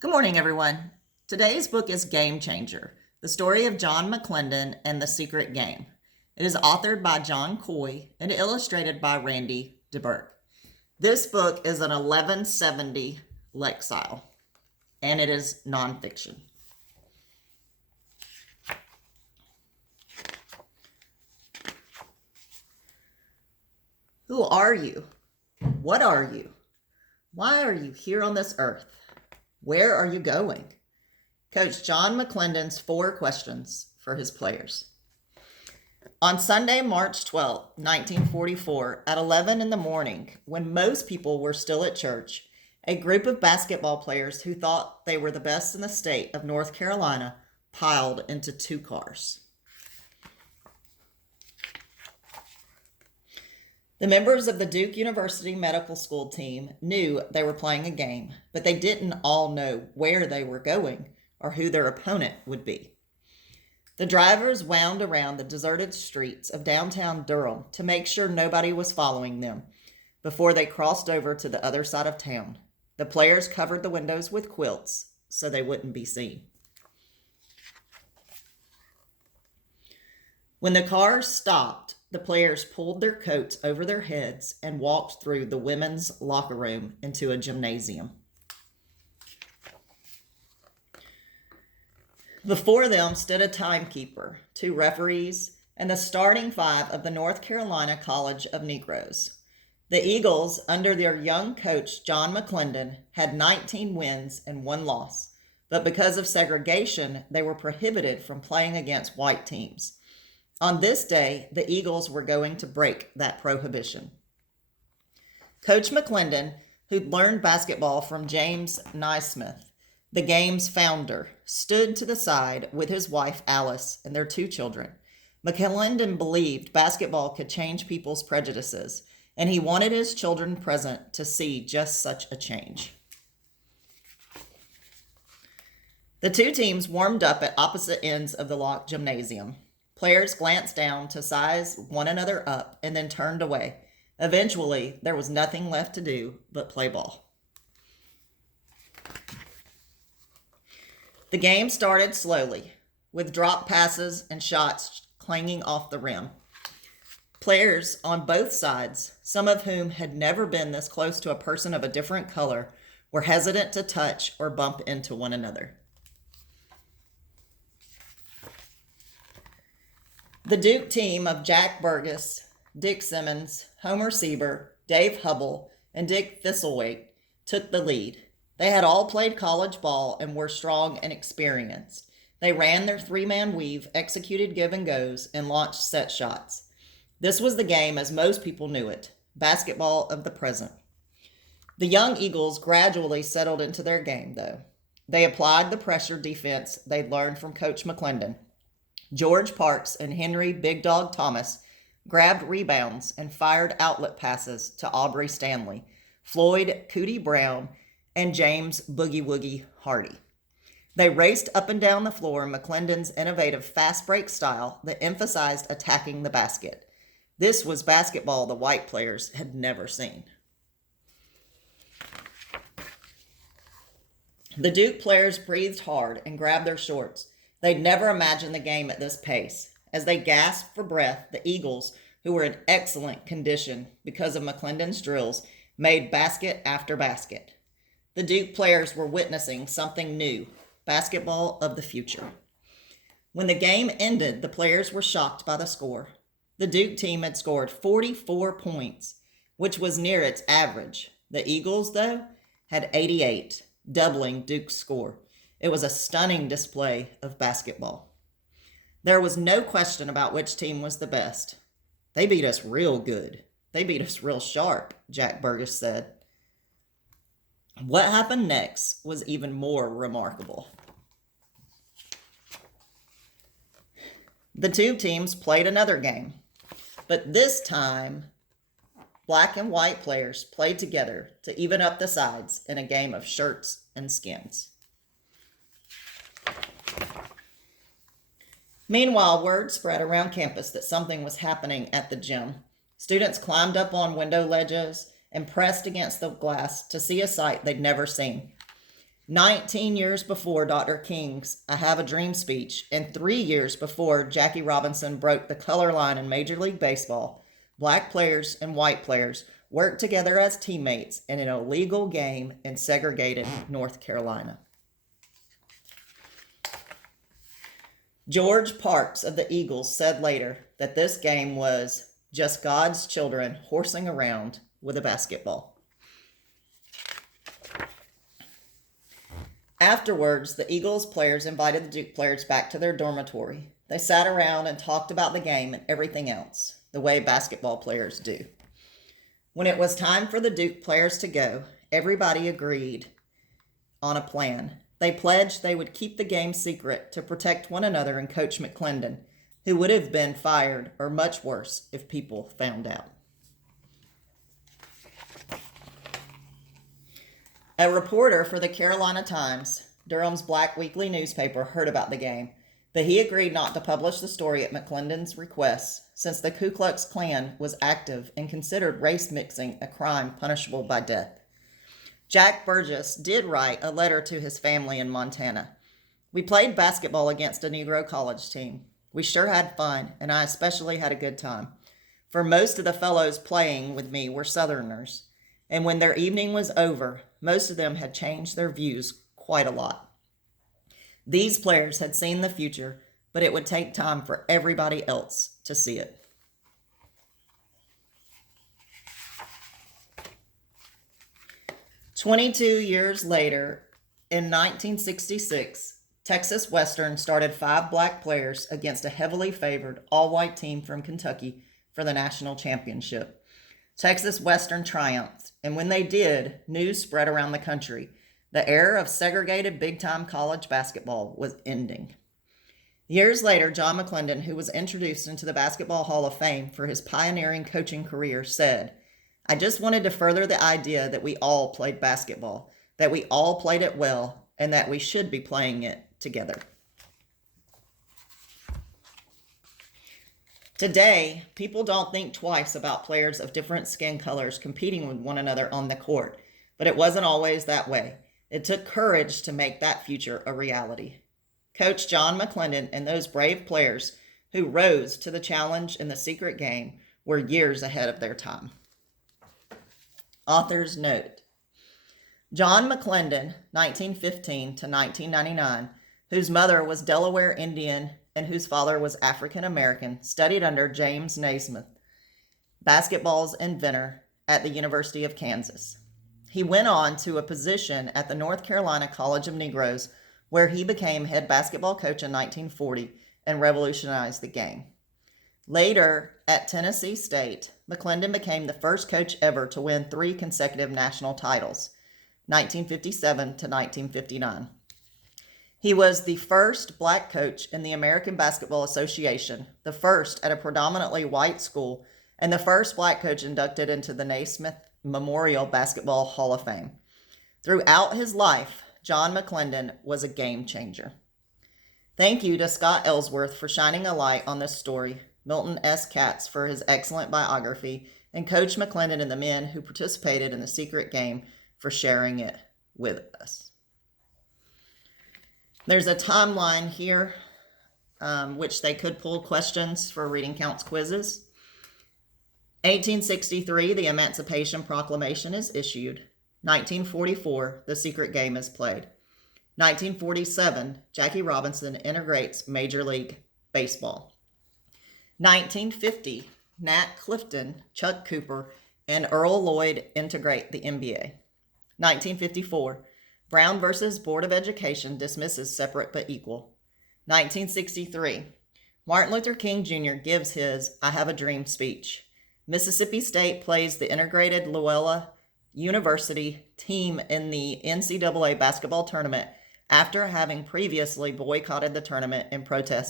Good morning, everyone. Today's book is Game Changer, the story of John Mcclendon and the Secret Game. It is authored by John Coy and illustrated by Randy DeBerg. This book is an 1170 lexile, and it is nonfiction. Who are you? What are you? Why are you here on this earth? Where are you going? Coach John Mcclendon's 4 questions for his players. On Sunday, March 12, 1944, at 11 in the morning, when most people were still at church, a group of basketball players who thought they were the best in the state of North Carolina piled into 2 cars. The members of the Duke University Medical School team knew they were playing a game, but they didn't all know where they were going or who their opponent would be. The drivers wound around the deserted streets of downtown Durham to make sure nobody was following them before they crossed over to the other side of town. The players covered the windows with quilts so they wouldn't be seen. When the cars stopped, the players pulled their coats over their heads and walked through the women's locker room into a gymnasium. Before them stood a timekeeper, 2 referees, and the starting 5 of the North Carolina College of Negroes. The Eagles, under their young coach John Mcclendon, had 19 wins and 1 loss, but because of segregation, they were prohibited from playing against white teams. On this day, the Eagles were going to break that prohibition. Coach Mcclendon, who'd learned basketball from James Naismith, the game's founder, stood to the side with his wife Alice and their 2 children. Mcclendon believed basketball could change people's prejudices, and he wanted his children present to see just such a change. The 2 teams warmed up at opposite ends of the locked gymnasium. Players glanced down to size one another up and then turned away. Eventually, there was nothing left to do but play ball. The game started slowly, with drop passes and shots clanging off the rim. Players on both sides, some of whom had never been this close to a person of a different color, were hesitant to touch or bump into one another. The Duke team of Jack Burgess, Dick Simmons, Homer Sieber, Dave Hubble, and Dick Thistlethwaite took the lead. They had all played college ball and were strong and experienced. They ran their 3-man weave, executed give and goes, and launched set shots. This was the game as most people knew it, basketball of the present. The young Eagles gradually settled into their game, though. They applied the pressure defense they'd learned from Coach Mcclendon. George Parks and Henry Big Dog Thomas grabbed rebounds and fired outlet passes to Aubrey Stanley, Floyd Cootie Brown, and James Boogie Woogie Hardy. They raced up and down the floor in Mcclendon's innovative fast break style that emphasized attacking the basket. This was basketball the white players had never seen. The Duke players breathed hard and grabbed their shorts. They'd never imagined the game at this pace. As they gasped for breath, the Eagles, who were in excellent condition because of Mcclendon's drills, made basket after basket. The Duke players were witnessing something new, basketball of the future. When the game ended, the players were shocked by the score. The Duke team had scored 44 points, which was near its average. The Eagles, though, had 88, doubling Duke's score. It was a stunning display of basketball. There was no question about which team was the best. They beat us real good. They beat us real sharp, Jack Burgess said. What happened next was even more remarkable. The 2 teams played another game, but this time, black and white players played together to even up the sides in a game of shirts and skins. Meanwhile, word spread around campus that something was happening at the gym. Students climbed up on window ledges and pressed against the glass to see a sight they'd never seen. 19 years before Dr. King's I Have a Dream speech, and 3 years before Jackie Robinson broke the color line in Major League Baseball, black players and white players worked together as teammates in an illegal game in segregated North Carolina. George Parks of the Eagles said later that this game was just God's children horsing around with a basketball. Afterwards, the Eagles players invited the Duke players back to their dormitory. They sat around and talked about the game and everything else, the way basketball players do. When it was time for the Duke players to go, everybody agreed on a plan. They pledged they would keep the game secret to protect one another and Coach Mcclendon, who would have been fired or much worse if people found out. A reporter for the Carolina Times, Durham's black weekly newspaper, heard about the game, but he agreed not to publish the story at Mcclendon's request, since the Ku Klux Klan was active and considered race mixing a crime punishable by death. Jack Burgess did write a letter to his family in Montana. We played basketball against a Negro college team. We sure had fun, and I especially had a good time. For most of the fellows playing with me were Southerners, and when their evening was over, most of them had changed their views quite a lot. These players had seen the future, but it would take time for everybody else to see it. "22 years later, in 1966, Texas Western started 5 black players against a heavily favored all-white team from Kentucky for the national championship. Texas Western triumphed, and when they did, news spread around the country. The era of segregated big-time college basketball was ending. Years later, John Mcclendon, who was introduced into the Basketball Hall of Fame for his pioneering coaching career, said, "I just wanted to further the idea that we all played basketball, that we all played it well, and that we should be playing it together." Today, people don't think twice about players of different skin colors competing with one another on the court, but it wasn't always that way. It took courage to make that future a reality. Coach John Mcclendon and those brave players who rose to the challenge in the secret game were years ahead of their time. Author's note: John Mcclendon, 1915 to 1999, whose mother was Delaware Indian and whose father was African American, studied under James Naismith, basketball's inventor, at the University of Kansas. He went on to a position at the North Carolina College of Negroes, where he became head basketball coach in 1940 and revolutionized the game. Later, at Tennessee State, Mcclendon became the first coach ever to win 3 consecutive national titles, 1957 to 1959. He was the first black coach in the American Basketball Association, the first at a predominantly white school, and the first black coach inducted into the Naismith Memorial Basketball Hall of Fame. Throughout his life, John Mcclendon was a game changer. Thank you to Scott Ellsworth for shining a light on this story, Milton S. Katz for his excellent biography, and Coach Mcclendon and the men who participated in the secret game for sharing it with us. There's a timeline here, which they could pull questions for reading counts quizzes. 1863, the Emancipation Proclamation is issued. 1944, the secret game is played. 1947, Jackie Robinson integrates Major League Baseball. 1950, Nat Clifton, Chuck Cooper, and Earl Lloyd integrate the NBA. 1954, Brown versus Board of Education dismisses separate but equal. 1963, Martin Luther King Jr. gives his I Have a Dream speech. Mississippi State plays the integrated Loyola University team in the NCAA basketball tournament after having previously boycotted the tournament in protest